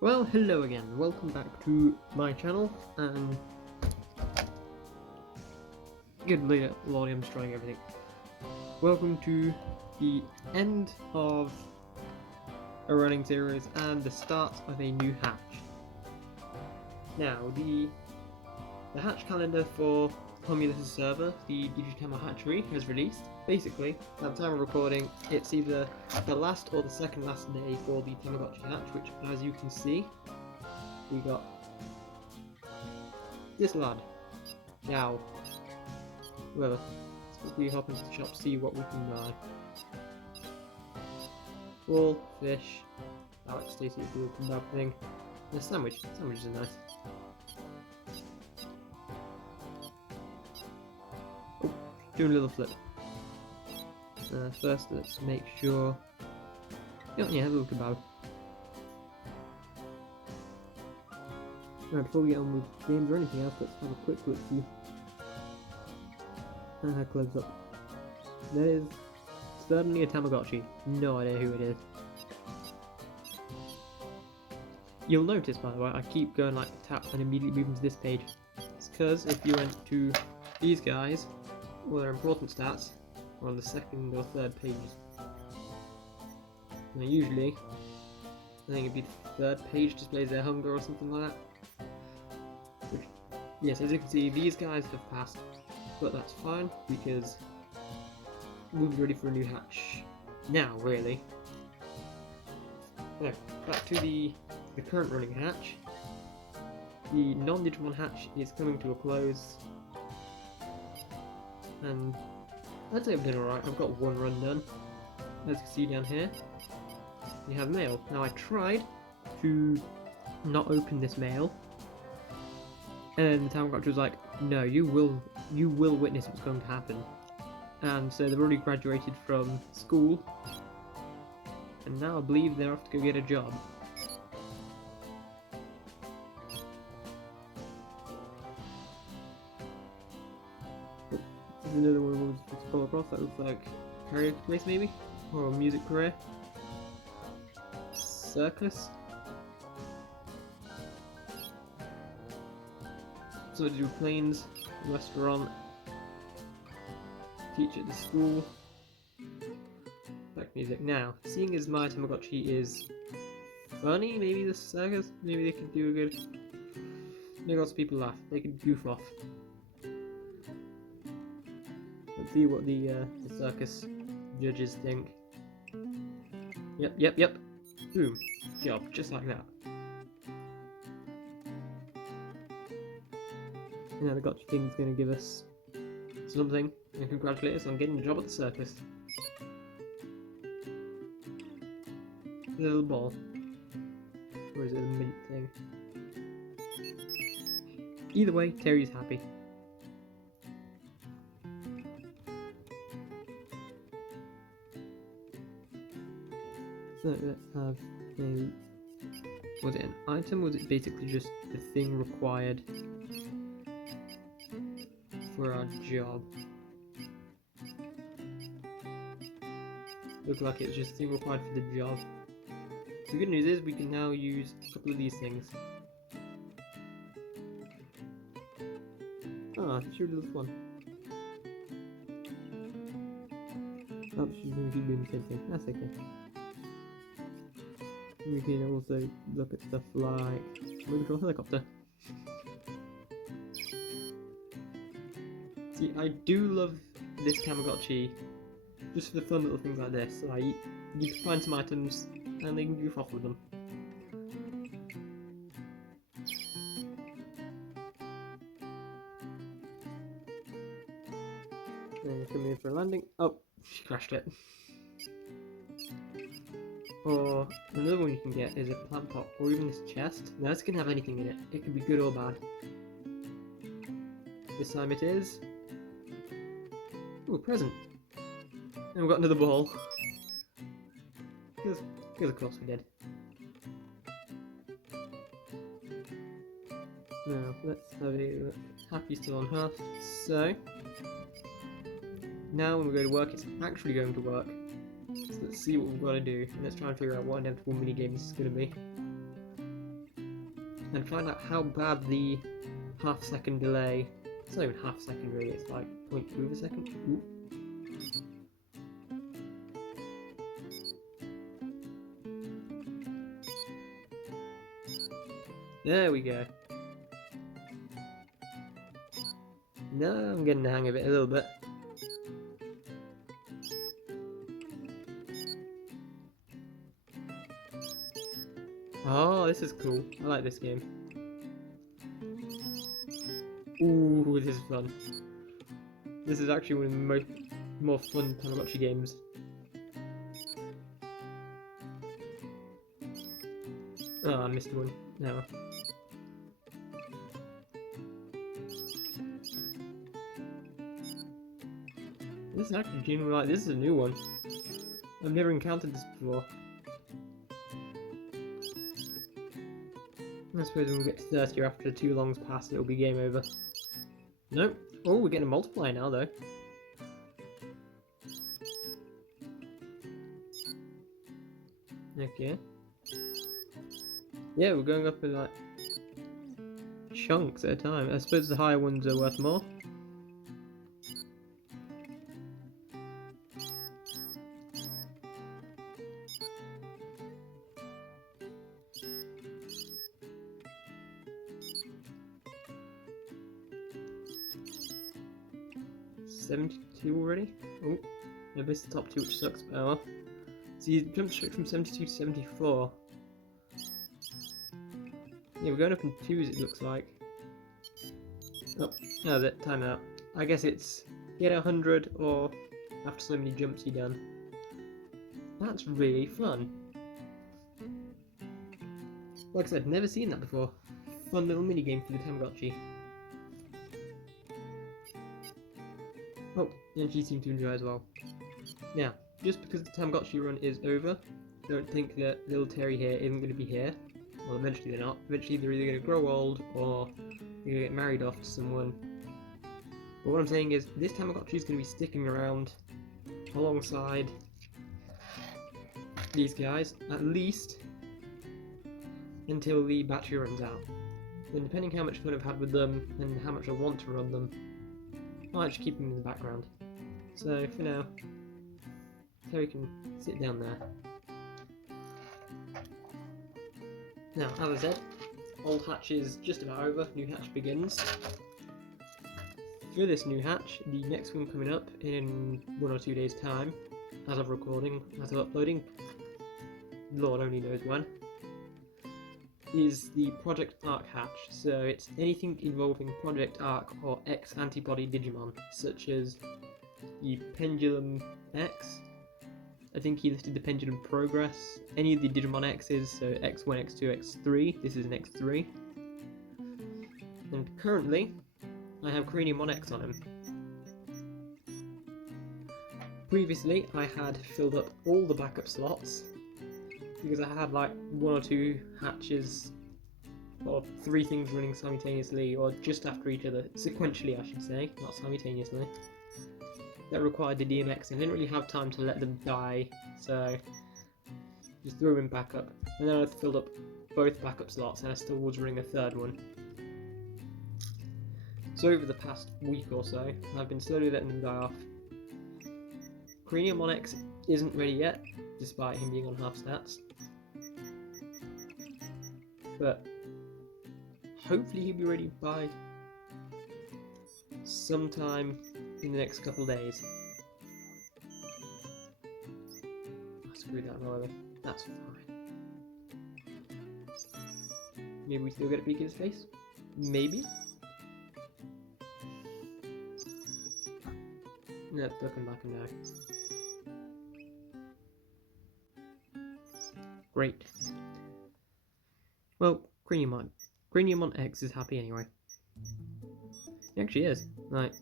Well, hello again. Welcome back to my channel. And good lord, I'm destroying everything. Welcome to the end of a running series and the start of a new hatch. Now, the hatch calendar for Poyomons server, the Digimon Hatchery, has released. Basically, at the time of recording, it's either the last or the second last day for the Tamagotchi hatch, which, as you can see, we got this lad. Now, well, let's quickly hop into the shop, see what we can buy. Ball, fish, Alex, Stacy, if you come back thing, and a sandwich. Sandwiches are nice. Oh, doing a little flip. First, let's make sure. Yeah, have a look about. Right, before we get on with games or anything else, let's have a quick look see. Close up. That is certainly a Tamagotchi. No idea who it is. You'll notice, by the way, I keep going like tap and immediately moving to this page. It's because if you went to these guys, all their important stats are on the second or third pages. Now usually, I think it'd be the third page displays their hunger or something like that. Which, yes, as you can see, these guys have passed, but that's fine because we'll be ready for a new hatch now, really. Now, back to the current running hatch. The Non-Digimon Hatch is coming to a close, and I'd say I've done alright. I've got one run done. As you can see down here, you have mail. Now I tried to not open this mail, and the Tamagotchi was like, no, you will witness what's going to happen. And so they've already graduated from school, and now I believe they're off to go get a job. There's another one was to come across that looks like karaoke place maybe, or a music career. Circus. So to do planes, restaurant, teacher at the school, back music. Now, seeing as my Tamagotchi is funny, maybe the circus, maybe they could do a good, make lots of people laugh, they could goof off. Let's see what the circus judges think. Yep. Boom. Job, just like that. Now the Gotcha King's going to give us something and congratulate us on getting a job at the circus. A little ball. Or is it a mint thing? Either way, Terry's happy. So let's have a... Was it an item, or was it basically just the thing required for our job? Looked like it's just the thing required for the job. The good news is we can now use a couple of these things. Ah, shoot this one. Oh, she's gonna keep doing the same thing. That's okay. We can also look at stuff like remote control helicopter. See, I do love this Tamagotchi just for the fun little things like this. Like, you can find some items and they can goof off with them. And coming in for a landing. Oh, she crashed it. Or another one you can get is a plant pot, or even this chest. Now this can have anything in it. It can be good or bad. This time it is... Ooh, a present. And we've got another ball. Because of course we did. Now, let's have a look. Happy still on half. So, now when we go to work, it's actually going to work. So let's see what we've got to do. Let's try and figure out what inevitable minigame this is going to be. and find out how bad the half-second delay. It's not even half-second really. It's like 0.2 of a second. Ooh. There we go. No, I'm getting the hang of it a little bit. Oh, this is cool. I like this game. Ooh, this is fun. This is actually one of the more fun Tamagotchi games. Oh, I missed one. No. This is actually genuinely like, this is a new one. I've never encountered this before. I suppose when we get to 30 or after too long's passed, it'll be game over. Nope. Oh, we're getting a multiplier now though. Okay. Yeah, we're going up in like chunks at a time. I suppose the higher ones are worth more. $72 already? Oh, I missed the top two, which sucks, but oh well. So you jumped straight from 72 to 74. Yeah, we're going up in twos, it looks like. Oh, that's it, time out. I guess it's get 100 or after so many jumps you're done. That's really fun. Like I said, never seen that before. Fun little minigame for the Tamagotchi. Oh, and she seemed to enjoy as well. Now, just because the Tamagotchi run is over, don't think that little Terry here isn't going to be here. Well, eventually they're not. Eventually they're either going to grow old or they're going to get married off to someone. But what I'm saying is, this Tamagotchi is going to be sticking around alongside these guys, at least until the battery runs out. Then depending how much fun I've had with them and how much I want to run them, I might just keep them in the background. So for now, Terry can sit down there. Now, as I said, old hatch is just about over, new hatch begins. For this new hatch, the next one coming up in 1 or 2 days time, as of recording, as of uploading, Lord only knows when, is the Project Arc hatch. So it's anything involving Project Arc or X antibody Digimon, such as the Pendulum X. I think he listed the Pendulum Progress. Any of the Digimon X's, so X1, X2, X3. This is an X3. And currently, I have Craniumon X on him. Previously, I had filled up all the backup slots because I had like 1 or 2 hatches or 3 things running simultaneously or just after each other, sequentially I should say, not simultaneously, that required the DMX and I didn't really have time to let them die, so just threw them back up. And then I filled up both backup slots and I still was running a 3rd one. So over the past week or so, I've been slowly letting them die off. Craniumon X isn't ready yet, despite him being on half stats. But hopefully he'll be ready by sometime in the next couple of days. I screwed that roller. That's fine. Maybe we still get a peek at his face? Maybe? Let's look him back now. Great. Well, Craniumon X is happy anyway. He actually is. Like,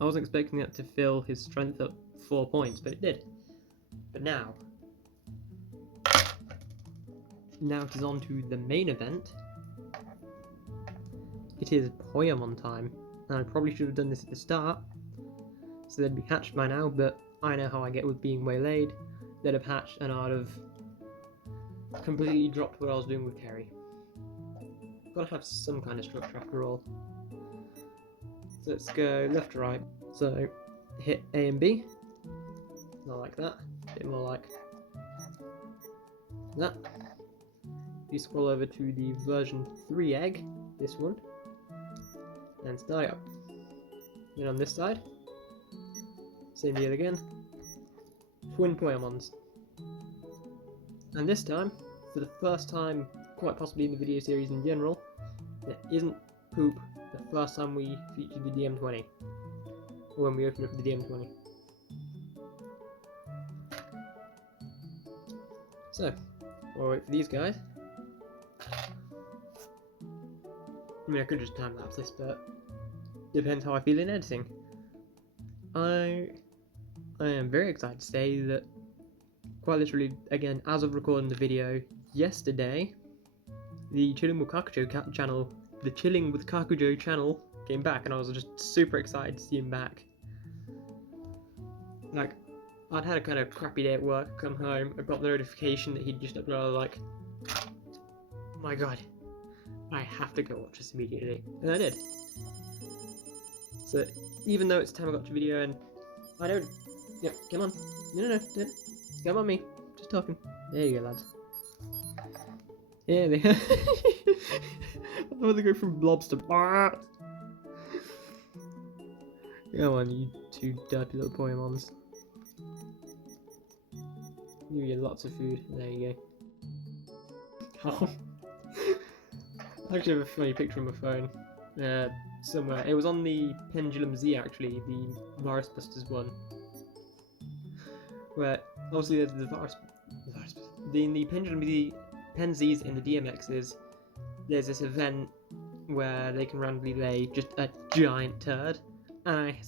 I wasn't expecting that to fill his strength up 4 points, but it did. But now it is on to the main event. It is Poyomon time. And I probably should have done this at the start, so they'd be hatched by now, but I know how I get with being waylaid. They'd have hatched and I'd have completely dropped what I was doing with Terry. gotta have some kind of structure after all. So let's go left to right. So hit A and B. Not like that. A bit more like that. You scroll over to the version 3 egg, this one, and start up. Then on this side, same deal again. Twin Poyomons. And this time, for the first time, quite possibly in the video series in general, there isn't poop the first time we featured the DM20. Or when we opened up the DM20. So, we'll wait for these guys. I mean, I could just time lapse this, but depends how I feel in editing. I am very excited to say that, quite literally, again, as of recording the video yesterday, the Chilling with Kakujo channel, the Chilling with Kakujo channel came back, and I was just super excited to see him back. Like, I'd had a kind of crappy day at work, come home, I got the notification that he'd just uploaded, like, oh my god, I have to go watch this immediately, and I did. So, even though it's a Tamagotchi video and I don't... Yep, come on. No, don't. Come on me. Just talking. There you go, lads. Yeah, they... I thought they go from blobs to... Come on, you two dirty little Poyomons. Give you lots of food. There you go. Oh. I actually have a funny picture on my phone. Somewhere. It was on the Pendulum Z actually, the Virus Busters one. Where obviously there's in the Pendulum Z, PenZs in the DMXs, there's this event where they can randomly lay just a giant turd, and I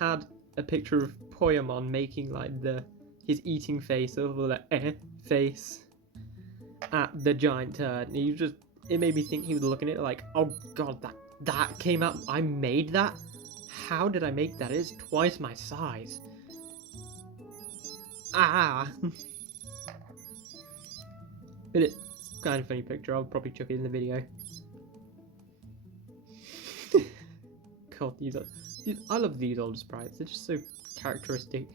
had a picture of Poyomon making like his eating face, or the face at the giant turd, and it made me think he was looking at it like, oh god, that came out, I made that? How did I make that? It is twice my size. Ah! But it's kind of funny picture, I'll probably chuck it in the video. God, I love these old sprites, they're just so characteristic.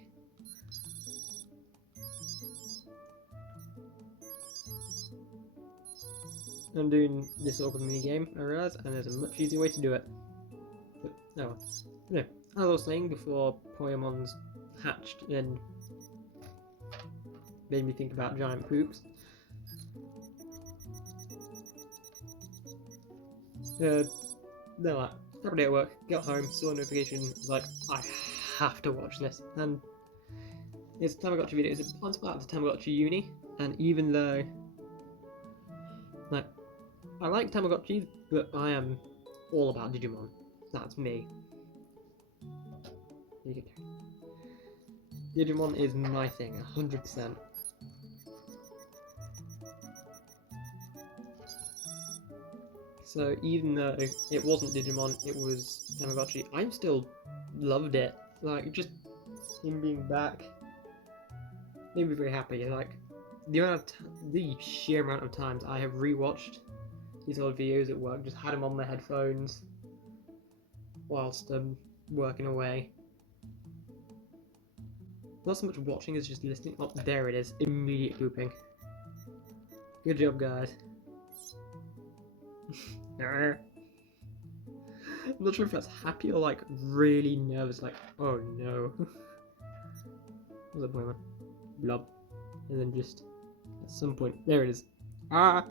I'm doing this awkward mini game, I realise, and there's a much easier way to do it. But, oh well. No, as I was saying before Poyomons hatched and made me think about giant poops. No, like, every day at work, got home, saw a notification, was like, I have to watch this. And it's a Tamagotchi video, it's on part of the Tamagotchi uni, and even though, like, I like Tamagotchis, but I am all about Digimon. That's me. Digimon is my thing, 100%. So even though it wasn't Digimon, it was Tamagotchi, I still loved it. Like, just him being back made me very happy. Like, the sheer amount of times I have rewatched these old videos at work, just had them on my headphones whilst working away. Not so much watching as just listening. Oh, there it is. Immediate pooping. Good job, guys. I'm not sure if that's happy or like really nervous, like, oh no. What's up, Poyomon? Blob. And then just at some point, there it is. Ah!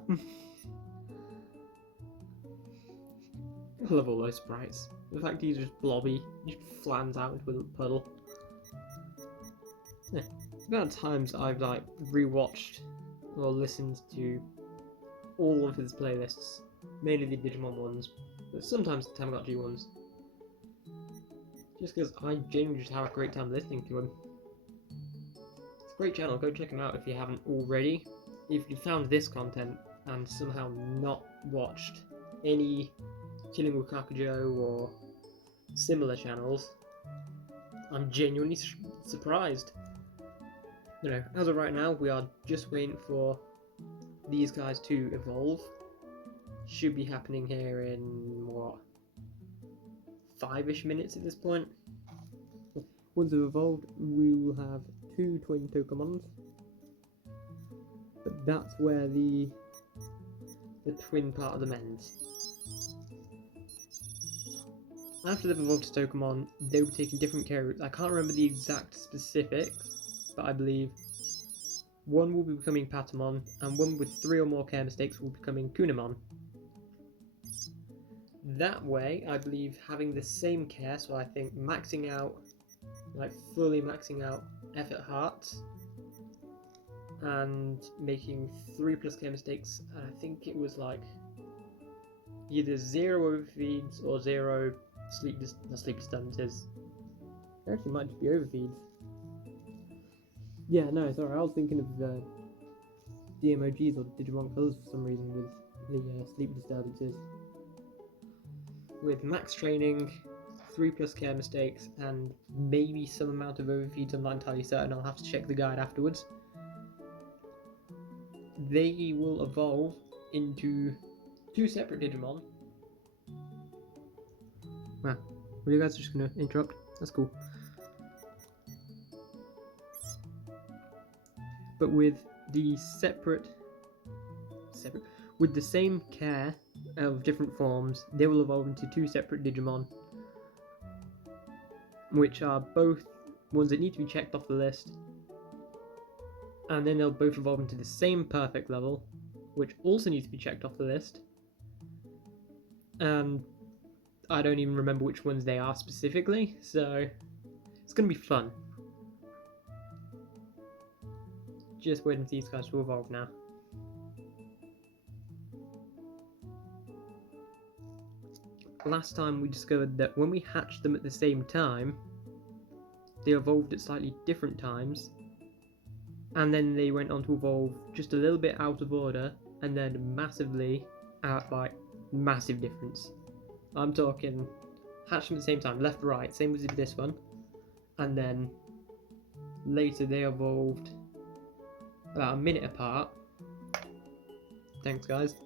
I love all those sprites. The fact he's just blobby, he just flans out into a little puddle. Yeah. The amount of times I've like rewatched or listened to all of his playlists, mainly the Digimon ones, but sometimes the Tamagotchi ones. Just because I genuinely just have a great time listening to him. It's a great channel, go check him out if you haven't already. If you found this content and somehow not watched any Chilling with Kakujo or similar channels, I'm genuinely surprised. You know, as of right now, we are just waiting for these guys to evolve. should be happening here in, what, 5-ish minutes at this point. Once they've evolved, we will have 2 twin Tokomons. But that's where the twin part of them ends. After they've evolved to Tokomon, they will be taking different care routes. I can't remember the exact specifics, but I believe one will be becoming Patamon, and one with 3 or more care mistakes will be becoming Kunamon. That way, I believe having the same care, so I think maxing out, like fully maxing out effort hearts, and making 3+ care mistakes, and I think it was like either 0 overfeeds or 0 sleep disturbances. It actually might just be overfeeds. Yeah, no, sorry, I was thinking of DMOGs or Digimon Colors for some reason with the sleep disturbances. With max training, 3+ care mistakes, and maybe some amount of overfeeds, I'm not entirely certain, I'll have to check the guide afterwards. They will evolve into 2 separate Digimon. Wow, were you guys just gonna interrupt? That's cool. But with the with the same care of different forms, they will evolve into 2 separate Digimon, which are both ones that need to be checked off the list, and then they'll both evolve into the same perfect level, which also needs to be checked off the list. And I don't even remember which ones they are specifically, so it's going to be fun. Just waiting for these guys to evolve now. Last time we discovered that when we hatched them at the same time, they evolved at slightly different times, and then they went on to evolve just a little bit out of order, and then massively out, like, massive difference. I'm talking hatch them at the same time, left, right, same as this one, and then later they evolved about a minute apart. Thanks, guys.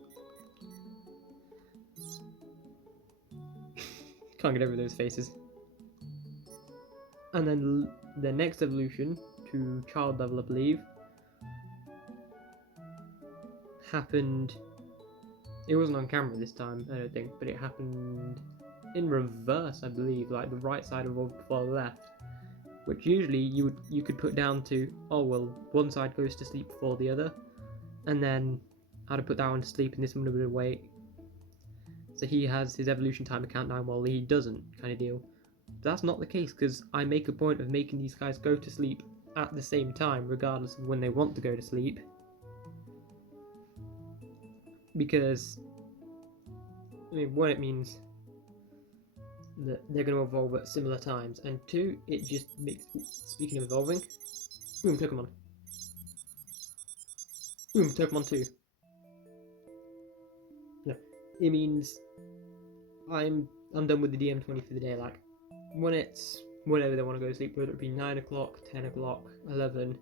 Can't get over those faces. And then the next evolution to child level, I believe, happened. It wasn't on camera this time, I don't think, but it happened in reverse, I believe. Like the right side evolved before the left, which usually you could put down to, oh well, one side goes to sleep before the other, and then I'd have put that one to sleep and this one would have wait. So he has his evolution timer countdown while he doesn't, kind of deal. But that's not the case, because I make a point of making these guys go to sleep at the same time, regardless of when they want to go to sleep. Because, I mean, one, it means that they're going to evolve at similar times, and 2, it just makes, speaking of evolving, boom, Tokomon. Boom, Tokomon 2. No, it means I'm done with the DM20 for the day. Like, when it's whenever they want to go to sleep, whether it be 9 o'clock, 10 o'clock, 11.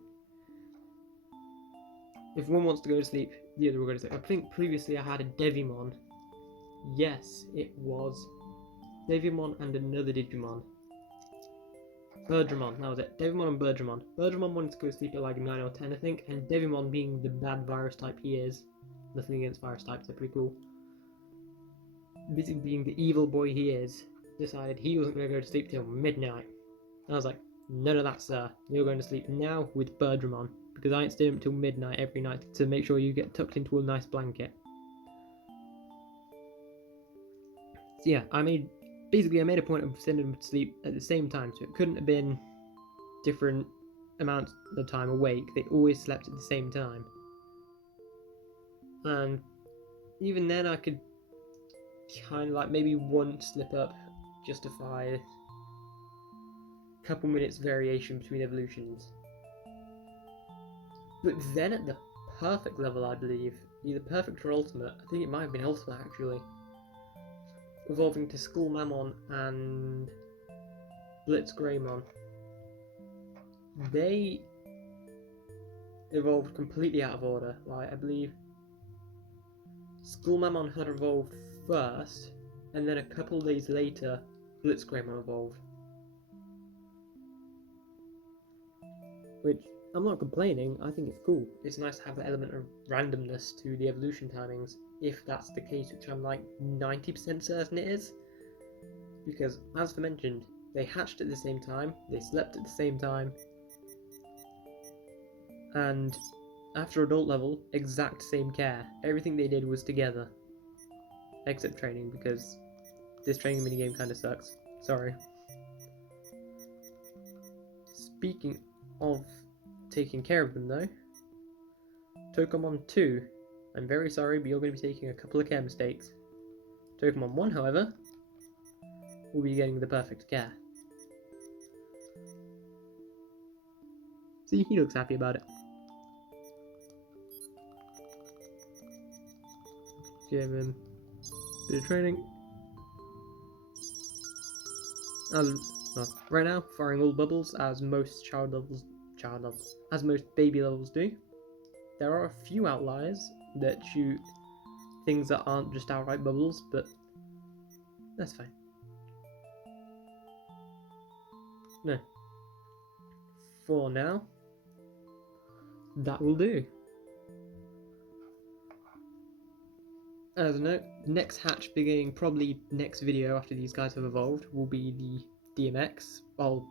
If one wants to go to sleep, the other will go to sleep. I think previously I had a Devimon. Yes, it was Devimon and another Digimon. Birdramon, that was it. Devimon and Birdramon. Birdramon wanted to go to sleep at like 9 or 10, I think, and Devimon, being the bad virus type he is, nothing against virus types, they're pretty cool, basically being the evil boy he is, decided he wasn't going to go to sleep till midnight. And I was like, none of that, sir. You're going to sleep now with Birdramon, because I ain't staying up till midnight every night to make sure you get tucked into a nice blanket. So yeah, I made a point of sending them to sleep at the same time, so it couldn't have been different amounts of time awake. They always slept at the same time. And even then I could kind of like maybe one slip up justify a couple minutes variation between evolutions. But then at the perfect level, I believe, either perfect or ultimate, I think it might have been ultimate actually, evolving to Skullmamon and Blitzgreymon, they evolved completely out of order. Like, I believe Skullmamon had evolved first, and then a couple days later, Blitzgreymon evolved. Which, I'm not complaining, I think it's cool. It's nice to have the element of randomness to the evolution timings, if that's the case, which I'm like 90% certain it is. Because, as mentioned, they hatched at the same time, they slept at the same time, and after adult level, exact same care. Everything they did was together. Except training, because this training minigame kinda sucks. Sorry. Speaking of taking care of them though, Tokomon 2, I'm very sorry, but you're going to be taking a couple of care mistakes. Tokomon 1, however, will be getting the perfect care. See, he looks happy about it. Give him a bit of training. Right now, firing all bubbles as most as most baby levels do. There are a few outliers that shoot things that aren't just outright bubbles, but that's fine. No. For now, that will do. As a note, next hatch beginning probably next video after these guys have evolved will be the DMX. I'll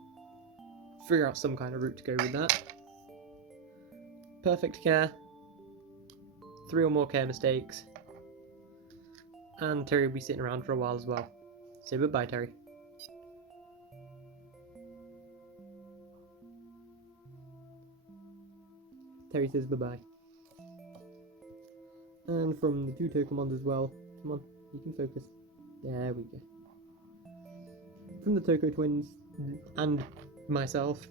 figure out some kind of route to go with that. Perfect care, 3 or more care mistakes, and Terry will be sitting around for a while as well. Say goodbye, Terry. Terry says bye-bye. And from the 2 Tokomons as well. Come on, you can focus. There we go. From the Toko twins and myself,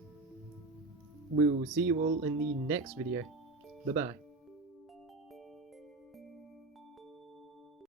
we will see you all in the next video. Bye-bye.